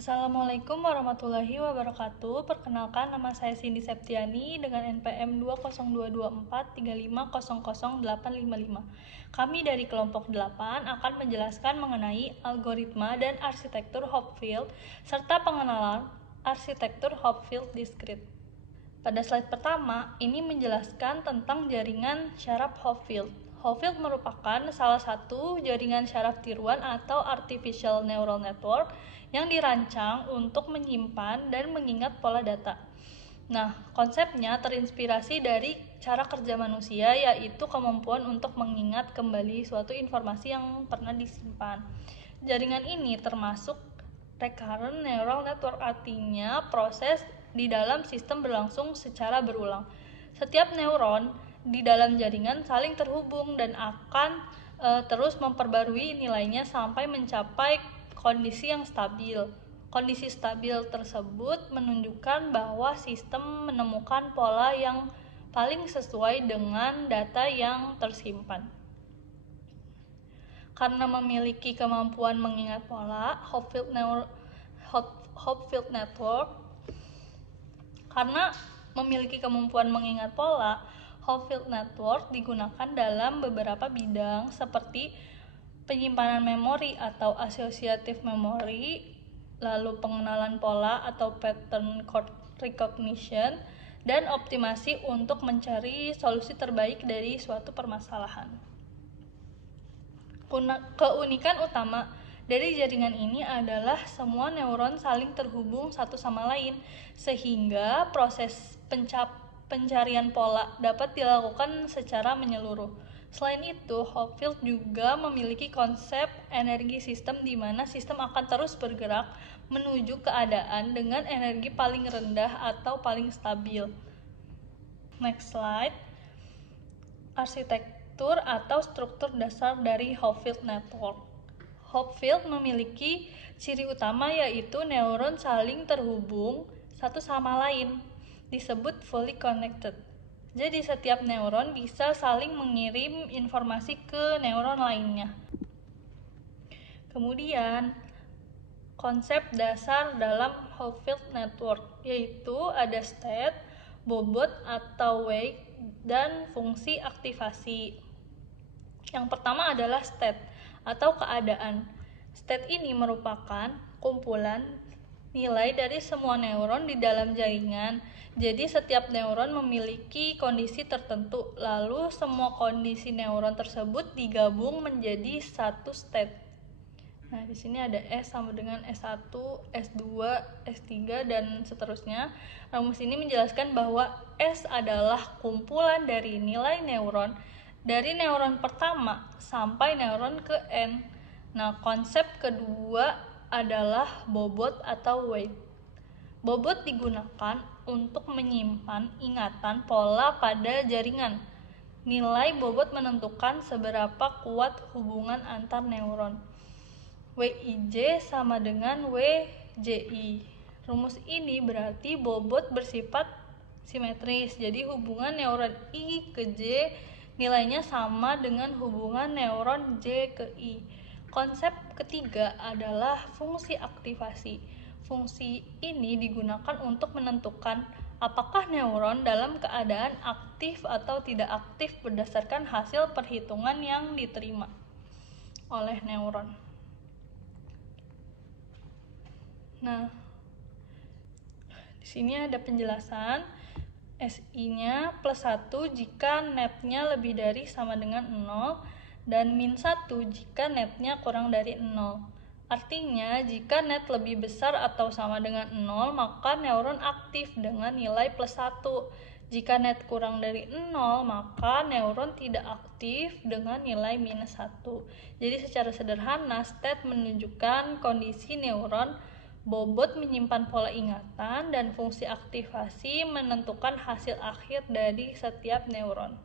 Assalamualaikum warahmatullahi wabarakatuh. Perkenalkan, nama saya Cindy Septiani dengan NPM 2022435000855. Kami dari kelompok 8 akan menjelaskan mengenai algoritma dan arsitektur Hopfield serta pengenalan arsitektur Hopfield Discrete. Pada slide pertama, ini menjelaskan tentang jaringan syaraf Hopfield. Hopfield merupakan salah satu jaringan syaraf tiruan atau artificial neural network yang dirancang untuk menyimpan dan mengingat pola data. Nah, konsepnya terinspirasi dari cara kerja manusia, yaitu kemampuan untuk mengingat kembali suatu informasi yang pernah disimpan. Jaringan ini termasuk recurrent neural network, artinya proses di dalam sistem berlangsung secara berulang. Setiap neuron di dalam jaringan saling terhubung dan akan terus memperbarui nilainya sampai mencapai kondisi yang stabil. Kondisi stabil tersebut menunjukkan bahwa sistem menemukan pola yang paling sesuai dengan data yang tersimpan. Karena memiliki kemampuan mengingat pola, Hopfield Network digunakan dalam beberapa bidang seperti penyimpanan memori atau associative memory, lalu pengenalan pola atau pattern recognition, dan optimasi untuk mencari solusi terbaik dari suatu permasalahan. Keunikan utama dari jaringan ini adalah semua neuron saling terhubung satu sama lain, sehingga proses pencarian pola dapat dilakukan secara menyeluruh. Selain itu, Hopfield juga memiliki konsep energi sistem di mana sistem akan terus bergerak menuju keadaan dengan energi paling rendah atau paling stabil. Next slide. Arsitektur atau struktur dasar dari Hopfield Network. Hopfield memiliki ciri utama yaitu neuron saling terhubung satu sama lain, disebut fully connected. Jadi setiap neuron bisa saling mengirim informasi ke neuron lainnya. Kemudian, konsep dasar dalam Hopfield Network yaitu ada state, bobot atau wake, dan fungsi aktivasi. Yang pertama adalah state atau keadaan. State ini merupakan kumpulan nilai dari semua neuron di dalam jaringan. Jadi setiap neuron memiliki kondisi tertentu, lalu semua kondisi neuron tersebut digabung menjadi satu state. Nah, di sini ada S sama dengan S1, S2, S3, dan seterusnya. Rumus ini menjelaskan bahwa S adalah kumpulan dari nilai neuron dari neuron pertama sampai neuron ke N. Nah, konsep kedua adalah bobot atau weight. Bobot digunakan untuk menyimpan ingatan pola pada jaringan. Nilai bobot menentukan seberapa kuat hubungan antar neuron. Wij sama dengan Wji. Rumus ini berarti bobot bersifat simetris. Jadi hubungan neuron I ke J nilainya sama dengan hubungan neuron J ke I. Konsep ketiga adalah fungsi aktivasi. Fungsi ini digunakan untuk menentukan apakah neuron dalam keadaan aktif atau tidak aktif berdasarkan hasil perhitungan yang diterima oleh neuron. Nah, di sini ada penjelasan SI-nya plus 1 jika netnya lebih dari sama dengan 0 dan min 1 jika netnya kurang dari 0. Artinya, jika net lebih besar atau sama dengan 0, maka neuron aktif dengan nilai plus 1. Jika net kurang dari 0, maka neuron tidak aktif dengan nilai minus 1. Jadi secara sederhana, state menunjukkan kondisi neuron, bobot menyimpan pola ingatan, dan fungsi aktivasi menentukan hasil akhir dari setiap neuron.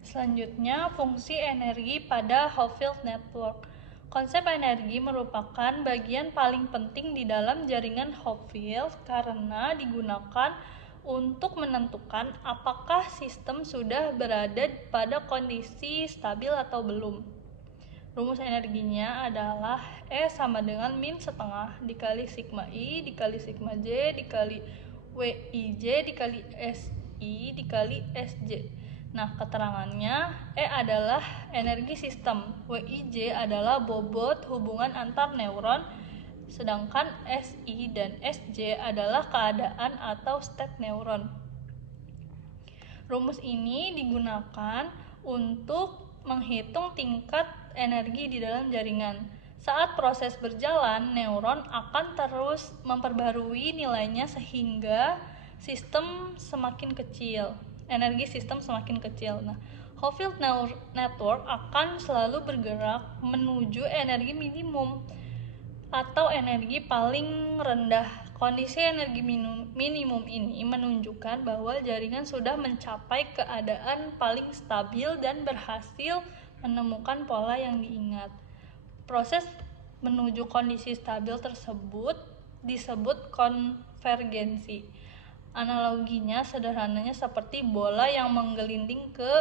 Selanjutnya, fungsi energi pada Hopfield Network. Konsep energi merupakan bagian paling penting di dalam jaringan Hopfield karena digunakan untuk menentukan apakah sistem sudah berada pada kondisi stabil atau belum. Rumus energinya adalah E sama dengan min setengah dikali sigma I dikali sigma J dikali WIJ dikali SI dikali SJ. Nah, keterangannya E adalah energi sistem, WIJ adalah bobot hubungan antar neuron, sedangkan SI dan SJ adalah keadaan atau state neuron. Rumus ini digunakan untuk menghitung tingkat energi di dalam jaringan. Saat proses berjalan, neuron akan terus memperbarui nilainya sehingga sistem semakin kecil. Energi sistem semakin kecil. Nah, Hopfield network akan selalu bergerak menuju energi minimum atau energi paling rendah. Kondisi energi minimum ini menunjukkan bahwa jaringan sudah mencapai keadaan paling stabil dan berhasil menemukan pola yang diingat. Proses menuju kondisi stabil tersebut disebut konvergensi. Analoginya sederhananya seperti bola yang menggelinding ke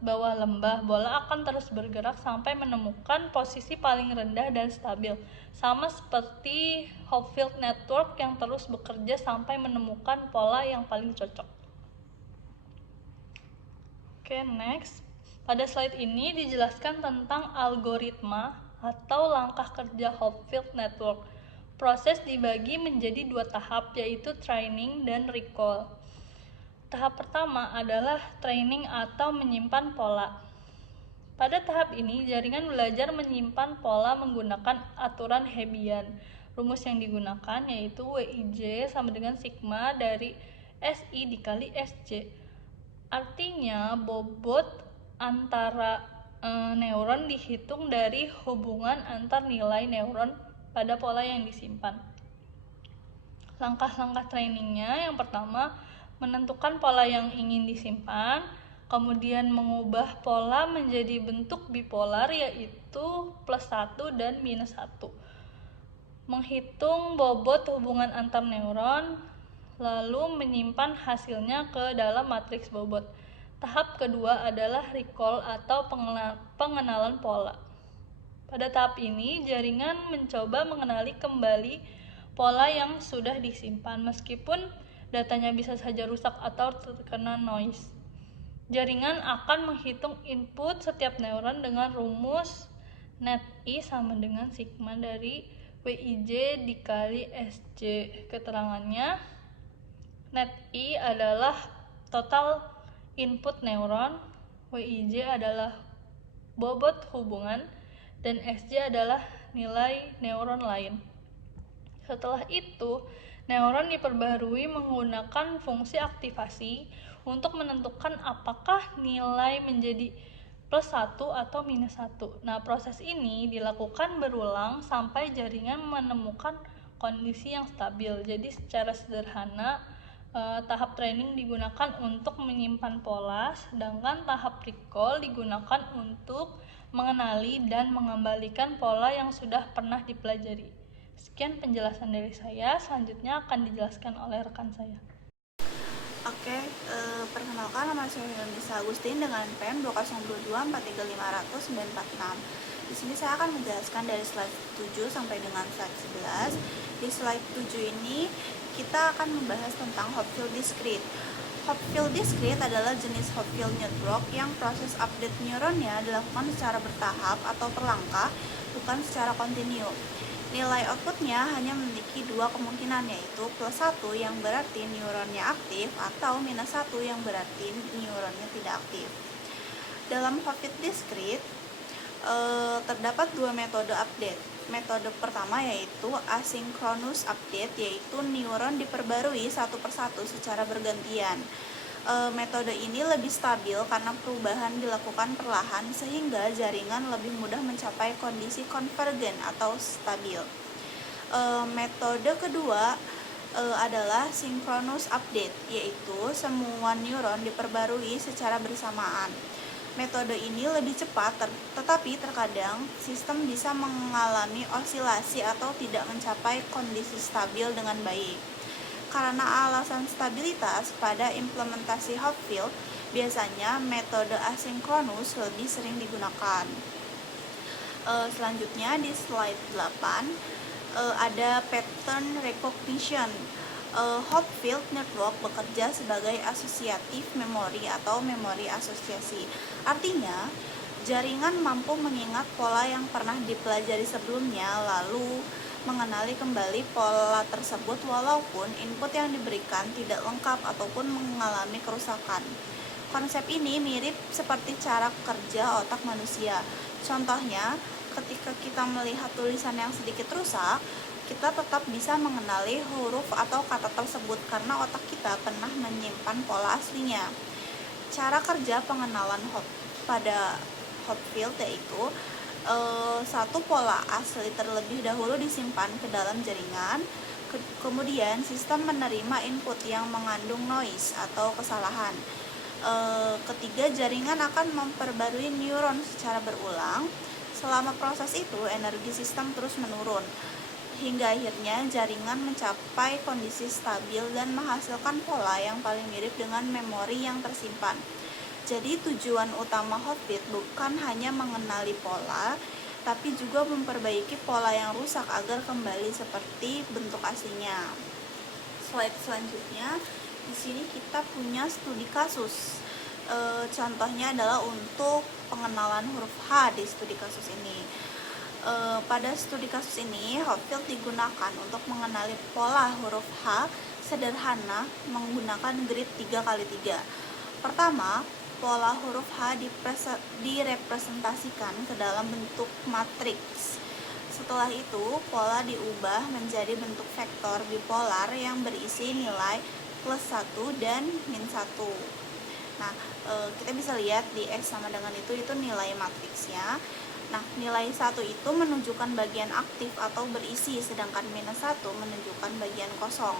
bawah lembah. Bola akan terus bergerak sampai menemukan posisi paling rendah dan stabil. Sama seperti Hopfield network yang terus bekerja sampai menemukan pola yang paling cocok. Oke, next. Pada slide ini dijelaskan tentang algoritma atau langkah kerja Hopfield network. Proses dibagi menjadi 2 tahap, yaitu training dan recall. Tahap pertama adalah training atau menyimpan pola. Pada tahap ini, jaringan belajar menyimpan pola menggunakan aturan Hebbian. Rumus yang digunakan yaitu WIJ sama dengan sigma dari SI dikali SJ. Artinya, bobot antara neuron dihitung dari hubungan antar nilai neuron pada pola yang disimpan. Langkah-langkah trainingnya yang pertama, menentukan pola yang ingin disimpan, kemudian mengubah pola menjadi bentuk bipolar yaitu +1 dan -1. Menghitung bobot hubungan antar neuron, lalu menyimpan hasilnya ke dalam matriks bobot. Tahap kedua adalah recall atau pengenalan pola. Pada tahap ini, jaringan mencoba mengenali kembali pola yang sudah disimpan, meskipun datanya bisa saja rusak atau terkena noise. Jaringan akan menghitung input setiap neuron dengan rumus net I sama dengan sigma dari WIJ dikali SJ. Keterangannya, net I adalah total input neuron, WIJ adalah bobot hubungan, dan SJ adalah nilai neuron lain. Setelah itu, neuron diperbarui menggunakan fungsi aktivasi untuk menentukan apakah nilai menjadi +1 atau -1. Nah, proses ini dilakukan berulang sampai jaringan menemukan kondisi yang stabil. Jadi secara sederhana, tahap training digunakan untuk menyimpan pola, sedangkan tahap recall digunakan untuk mengenali dan mengembalikan pola yang sudah pernah dipelajari. Sekian penjelasan dari saya, selanjutnya akan dijelaskan oleh rekan saya. Oke, perkenalkan, nama saya Yunisa Agustin dengan PN 2022435946. Di sini saya akan menjelaskan dari slide 7 sampai dengan slide 11. Di slide 7 ini kita akan membahas tentang Hopfield discrete. Hopfield discrete adalah jenis Hopfield network yang proses update neuronnya dilakukan secara bertahap atau per langkah, bukan secara kontinu. Nilai outputnya hanya memiliki 2 kemungkinan, yaitu +1 yang berarti neuronnya aktif atau -1 yang berarti neuronnya tidak aktif. Dalam Hopfield discrete terdapat 2 metode update. Metode pertama yaitu asynchronous update, yaitu neuron diperbarui satu persatu secara bergantian. Metode ini lebih stabil karena perubahan dilakukan perlahan sehingga jaringan lebih mudah mencapai kondisi konvergen atau stabil. Metode kedua adalah synchronous update, yaitu semua neuron diperbarui secara bersamaan. Metode ini lebih cepat, tetapi terkadang sistem bisa mengalami osilasi atau tidak mencapai kondisi stabil dengan baik. Karena alasan stabilitas pada implementasi Hopfield, biasanya metode asinkronus lebih sering digunakan. Selanjutnya di slide 8 ada pattern recognition. Hopfield Network bekerja sebagai asosiatif memori atau memori asosiasi. Artinya, jaringan mampu mengingat pola yang pernah dipelajari sebelumnya, lalu mengenali kembali pola tersebut walaupun input yang diberikan tidak lengkap ataupun mengalami kerusakan. Konsep ini mirip seperti cara kerja otak manusia. Contohnya, ketika kita melihat tulisan yang sedikit rusak, kita tetap bisa mengenali huruf atau kata tersebut karena otak kita pernah menyimpan pola aslinya. Cara kerja pengenalan pada Hopfield yaitu satu pola asli terlebih dahulu disimpan ke dalam jaringan, kemudian sistem menerima input yang mengandung noise atau kesalahan. Ketiga, jaringan akan memperbarui neuron secara berulang. Selama proses itu, energi sistem terus menurun hingga akhirnya jaringan mencapai kondisi stabil dan menghasilkan pola yang paling mirip dengan memori yang tersimpan. Jadi tujuan utama Hopfield bukan hanya mengenali pola, tapi juga memperbaiki pola yang rusak agar kembali seperti bentuk aslinya. Slide selanjutnya, di sini kita punya studi kasus. Contohnya adalah untuk pengenalan huruf H di studi kasus ini. Pada studi kasus ini, Hopfield digunakan untuk mengenali pola huruf H sederhana menggunakan grid 3x3. Pertama, pola huruf H direpresentasikan ke dalam bentuk matriks. Setelah itu, pola diubah menjadi bentuk vektor bipolar yang berisi nilai +1 dan -1. Nah, kita bisa lihat di X sama dengan itu nilai matriksnya. Nah, nilai 1 itu menunjukkan bagian aktif atau berisi, sedangkan -1 menunjukkan bagian kosong.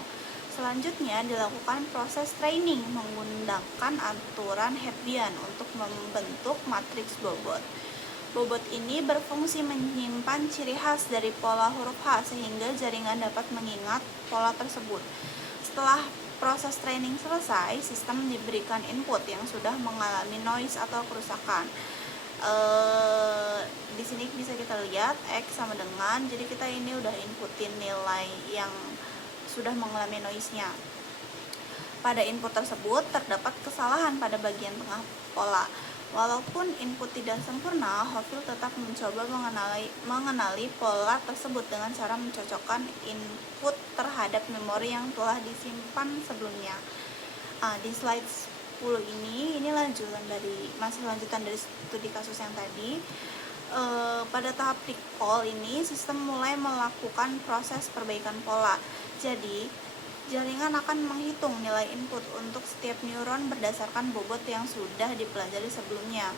Selanjutnya dilakukan proses training menggunakan aturan Hebbian untuk membentuk matriks bobot. Bobot ini berfungsi menyimpan ciri khas dari pola huruf H sehingga jaringan dapat mengingat pola tersebut. Setelah proses training selesai, sistem diberikan input yang sudah mengalami noise atau kerusakan. Di sini bisa kita lihat X sama dengan, jadi kita ini udah inputin nilai yang sudah mengalami noise-nya. Pada input tersebut terdapat kesalahan pada bagian tengah pola. Walaupun input tidak sempurna, Hopfield tetap mencoba mengenali pola tersebut dengan cara mencocokkan input terhadap memori yang telah disimpan sebelumnya. Di slide 10 ini masih lanjutan dari studi kasus yang tadi. Pada tahap recall ini, sistem mulai melakukan proses perbaikan pola. Jadi, jaringan akan menghitung nilai input untuk setiap neuron berdasarkan bobot yang sudah dipelajari sebelumnya.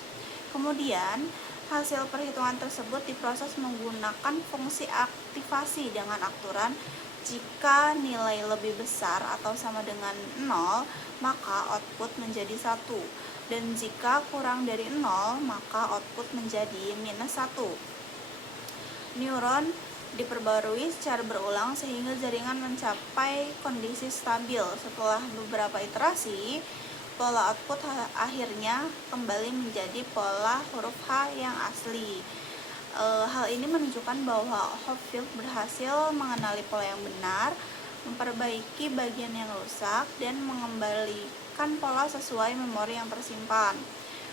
Kemudian, hasil perhitungan tersebut diproses menggunakan fungsi aktivasi dengan aturan jika nilai lebih besar atau sama dengan 0, maka output menjadi 1. Dan jika kurang dari 0, maka output menjadi -1. Neuron diperbarui secara berulang sehingga jaringan mencapai kondisi stabil. Setelah beberapa iterasi, pola output akhirnya kembali menjadi pola huruf H yang asli. Hal ini menunjukkan bahwa Hopfield berhasil mengenali pola yang benar, memperbaiki bagian yang rusak, dan mengembalikan pola sesuai memori yang tersimpan.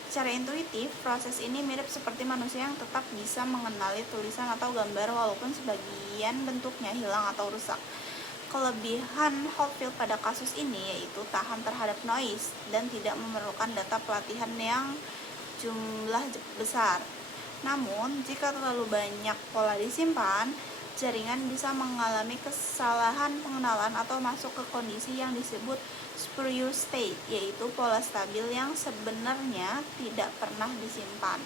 Secara intuitif, proses ini mirip seperti manusia yang tetap bisa mengenali tulisan atau gambar walaupun sebagian bentuknya hilang atau rusak. Kelebihan Hopfield pada kasus ini yaitu tahan terhadap noise dan tidak memerlukan data pelatihan yang jumlah besar. Namun, jika terlalu banyak pola disimpan, jaringan bisa mengalami kesalahan pengenalan atau masuk ke kondisi yang disebut spurious state, yaitu pola stabil yang sebenarnya tidak pernah disimpan.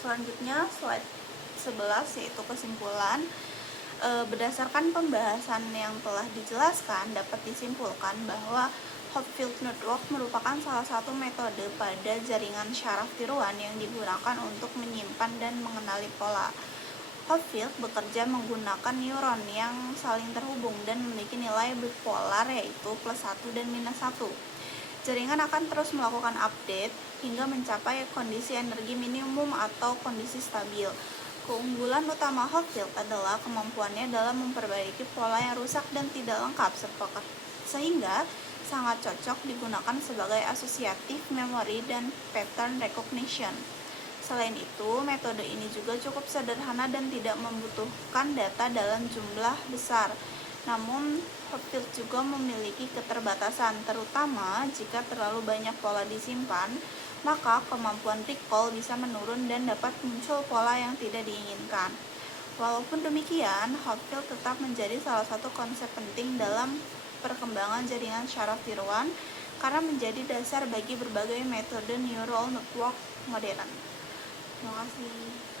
Selanjutnya, slide 11 yaitu kesimpulan. Berdasarkan pembahasan yang telah dijelaskan, dapat disimpulkan bahwa Hopfield Network merupakan salah satu metode pada jaringan syaraf tiruan yang digunakan untuk menyimpan dan mengenali pola. Hopfield bekerja menggunakan neuron yang saling terhubung dan memiliki nilai bipolar yaitu +1 dan -1. Jaringan akan terus melakukan update hingga mencapai kondisi energi minimum atau kondisi stabil. Keunggulan utama Hopfield adalah kemampuannya dalam memperbaiki pola yang rusak dan tidak lengkap, sehingga sangat cocok digunakan sebagai asosiatif memory dan pattern recognition. Selain itu, metode ini juga cukup sederhana dan tidak membutuhkan data dalam jumlah besar. Namun, Hopfield juga memiliki keterbatasan, terutama jika terlalu banyak pola disimpan, maka kemampuan recall bisa menurun dan dapat muncul pola yang tidak diinginkan. Walaupun demikian, Hopfield tetap menjadi salah satu konsep penting dalam perkembangan jaringan syaraf tiruan karena menjadi dasar bagi berbagai metode neural network modern. Terima kasih.